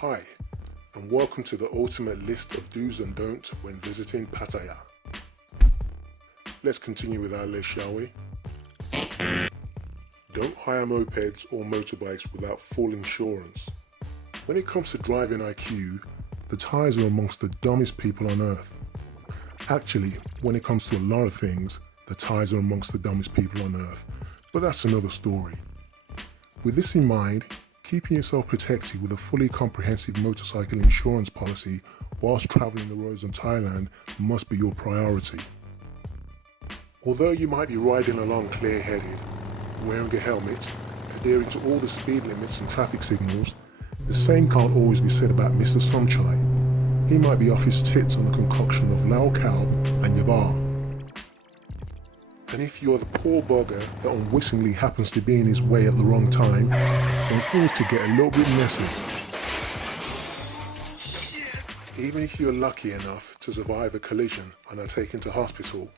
Hi, and welcome to the ultimate list of do's and don'ts when visiting Pattaya. Let's continue with our list, shall we? Don't hire mopeds or motorbikes without full insurance. When it comes to driving IQ, the Thais are amongst the dumbest people on earth. Actually, when it comes to a lot of things, the Thais are amongst the dumbest people on earth, but that's another story. With this in mind, keeping yourself protected with a fully comprehensive motorcycle insurance policy whilst travelling the roads in Thailand must be your priority. Although you might be riding along clear-headed, wearing a helmet, adhering to all the speed limits and traffic signals, the same can't always be said about Mr. Somchai. He might be off his tits on a concoction of Lao Khao and Yabar. And if you're the poor bugger that unwittingly happens to be in his way at the wrong time, then things could get a little bit messy. Even if you're lucky enough to survive a collision and are taken to hospital,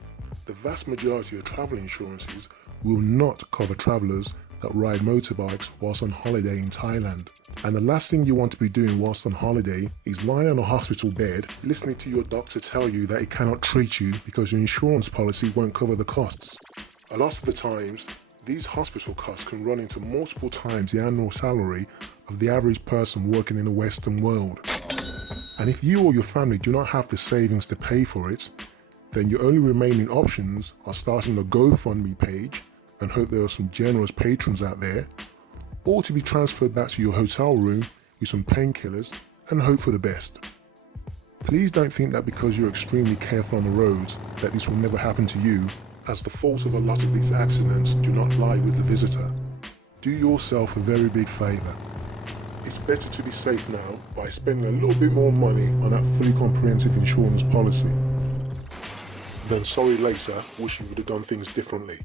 the vast majority of travel insurances will not cover travellers that ride motorbikes whilst on holiday in Thailand. And the last thing you want to be doing whilst on holiday is lying on a hospital bed listening to your doctor tell you that he cannot treat you because your insurance policy won't cover the costs. A lot of the times, these hospital costs can run into multiple times the annual salary of the average person working in the Western world. And if you or your family do not have the savings to pay for it, then your only remaining options are starting a GoFundMe page and hope there are some generous patrons out there, or to be transferred back to your hotel room with some painkillers and hope for the best. Please don't think that because you're extremely careful on the roads that this will never happen to you, as the fault of a lot of these accidents do not lie with the visitor. Do yourself a very big favour. It's better to be safe now by spending a little bit more money on that fully comprehensive insurance policy than sorry later wish you would have done things differently.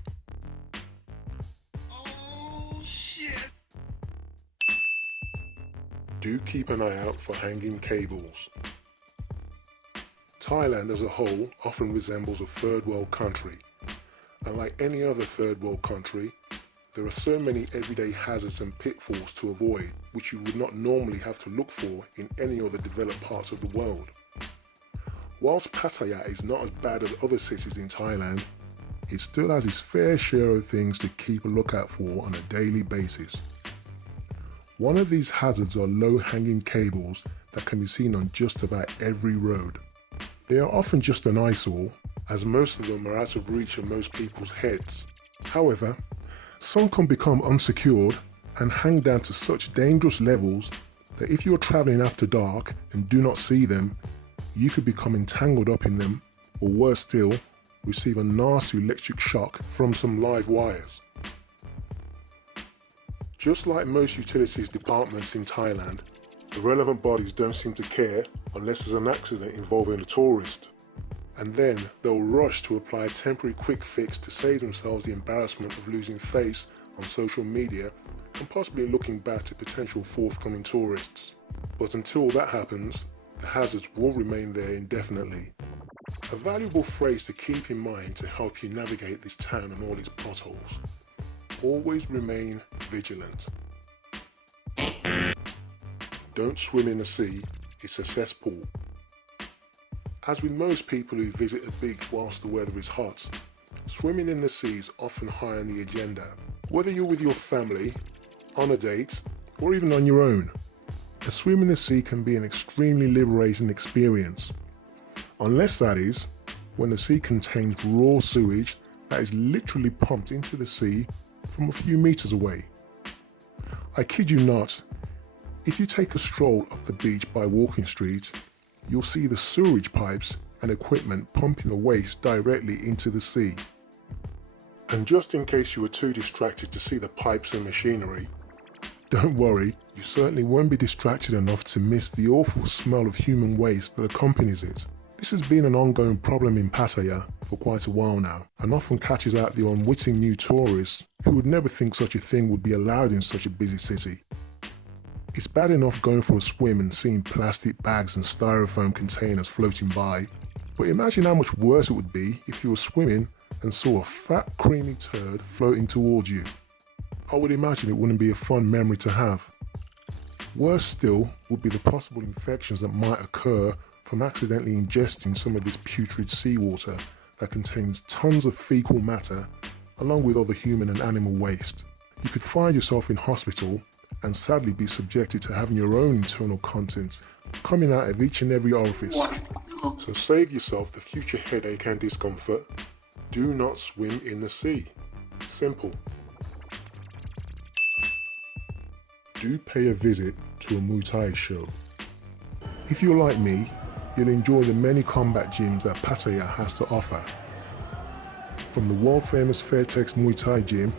Do keep an eye out for hanging cables. Thailand as a whole often resembles a third world country, and like any other third world country, there are so many everyday hazards and pitfalls to avoid which you would not normally have to look for in any other developed parts of the world. Whilst Pattaya is not as bad as other cities in Thailand, it still has its fair share of things to keep a lookout for on a daily basis. One of these hazards are low-hanging cables that can be seen on just about every road. They are often just an eyesore, as most of them are out of reach of most people's heads. However, some can become unsecured and hang down to such dangerous levels that if you're travelling after dark and do not see them, you could become entangled up in them, or worse still, receive a nasty electric shock from some live wires. Just like most utilities departments in Thailand, the relevant bodies don't seem to care unless there's an accident involving a tourist. And then they'll rush to apply a temporary quick fix to save themselves the embarrassment of losing face on social media and possibly looking back to potential forthcoming tourists. But until that happens, the hazards will remain there indefinitely. A valuable phrase to keep in mind to help you navigate this town and all its potholes. Always remain vigilant. Don't swim in the sea, it's a cesspool. As with most people who visit a beach whilst the weather is hot, swimming in the sea is often high on the agenda. Whether you're with your family, on a date, or even on your own, a swim in the sea can be an extremely liberating experience. Unless that is, when the sea contains raw sewage that is literally pumped into the sea from a few meters away. I kid you not, if you take a stroll up the beach by Walking Street, you'll see the sewage pipes and equipment pumping the waste directly into the sea. And just in case you were too distracted to see the pipes and machinery, don't worry, you certainly won't be distracted enough to miss the awful smell of human waste that accompanies it. This has been an ongoing problem in Pattaya for quite a while now, and often catches out the unwitting new tourists who would never think such a thing would be allowed in such a busy city. It's bad enough going for a swim and seeing plastic bags and styrofoam containers floating by, but imagine how much worse it would be if you were swimming and saw a fat creamy turd floating towards you. I would imagine it wouldn't be a fun memory to have. Worse still would be the possible infections that might occur from accidentally ingesting some of this putrid seawater that contains tons of fecal matter along with other human and animal waste. You could find yourself in hospital and sadly be subjected to having your own internal contents coming out of each and every orifice. So save yourself the future headache and discomfort. Do not swim in the sea. Simple. Do pay a visit to a Muay Thai show. If you're like me, you'll enjoy the many combat gyms that Pattaya has to offer. From the world-famous Fairtex Muay Thai gym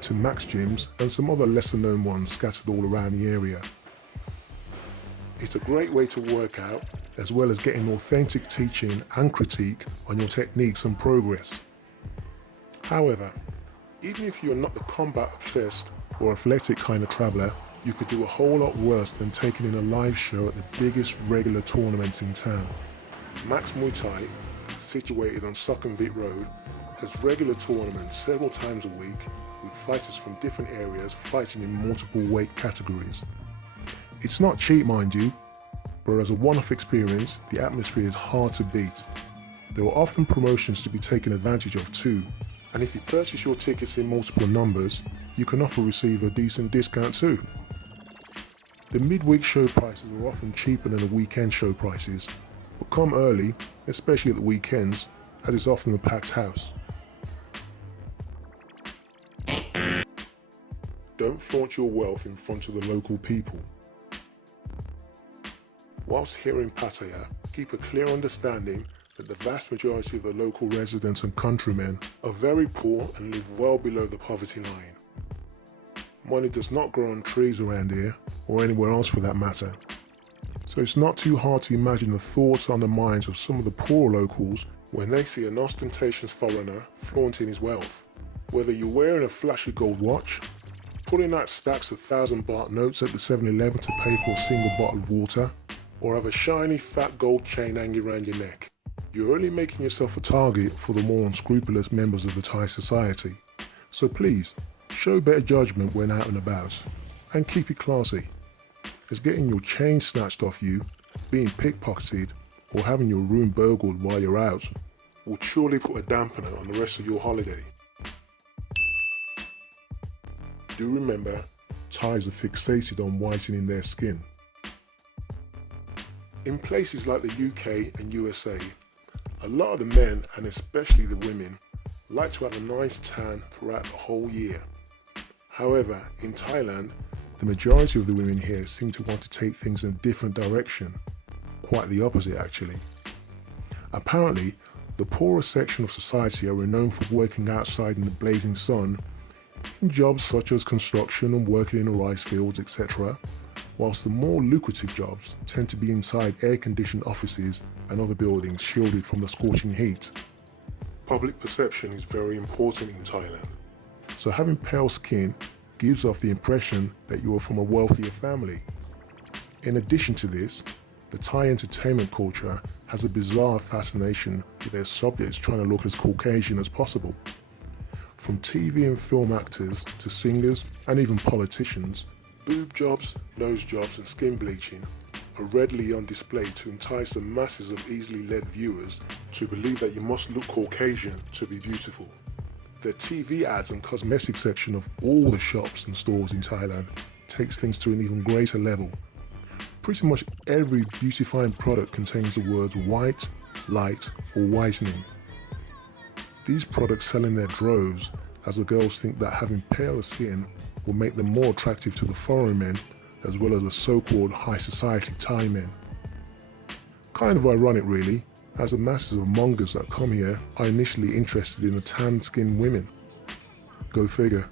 to Max gyms and some other lesser-known ones scattered all around the area. It's a great way to work out, as well as getting authentic teaching and critique on your techniques and progress. However, even if you're not the combat-obsessed or athletic kind of traveller, you could do a whole lot worse than taking in a live show at the biggest regular tournaments in town. Max Muay Thai, situated on Sukhumvit Road, has regular tournaments several times a week with fighters from different areas fighting in multiple weight categories. It's not cheap, mind you, but as a one-off experience, the atmosphere is hard to beat. There are often promotions to be taken advantage of too, and if you purchase your tickets in multiple numbers, you can often receive a decent discount too. The midweek show prices are often cheaper than the weekend show prices, but come early, especially at the weekends, as it's often a packed house. Don't flaunt your wealth in front of the local people. Whilst here in Pattaya, keep a clear understanding that the vast majority of the local residents and countrymen are very poor and live well below the poverty line. Money does not grow on trees around here, or anywhere else for that matter. So it's not too hard to imagine the thoughts on the minds of some of the poor locals when they see an ostentatious foreigner flaunting his wealth. Whether you're wearing a flashy gold watch, pulling out stacks of 1,000 baht notes at the 7-Eleven to pay for a single bottle of water, or have a shiny fat gold chain hanging around your neck, you're only making yourself a target for the more unscrupulous members of the Thai society. So please, show better judgment when out and about, and keep it classy, because getting your chain snatched off you, being pickpocketed, or having your room burgled while you're out would surely put a dampener on the rest of your holiday. Do remember, Thais are fixated on whitening their skin. In places like the UK and USA, a lot of the men, and especially the women, like to have a nice tan throughout the whole year. However, in Thailand, the majority of the women here seem to want to take things in a different direction. Quite the opposite, actually. Apparently, the poorer section of society are renowned for working outside in the blazing sun, in jobs such as construction and working in the rice fields, etc., whilst the more lucrative jobs tend to be inside air-conditioned offices and other buildings shielded from the scorching heat. Public perception is very important in Thailand, so having pale skin gives off the impression that you are from a wealthier family. In addition to this, the Thai entertainment culture has a bizarre fascination with their subjects trying to look as Caucasian as possible. From TV and film actors to singers and even politicians, boob jobs, nose jobs and skin bleaching are readily on display to entice the masses of easily led viewers to believe that you must look Caucasian to be beautiful. The TV ads and cosmetic section of all the shops and stores in Thailand takes things to an even greater level. Pretty much every beautifying product contains the words white, light or whitening. These products sell in their droves as the girls think that having paler skin will make them more attractive to the foreign men as well as the so-called high society Thai men. Kind of ironic really, as the masses of mongers that come here are initially interested in the tan-skinned women. Go figure.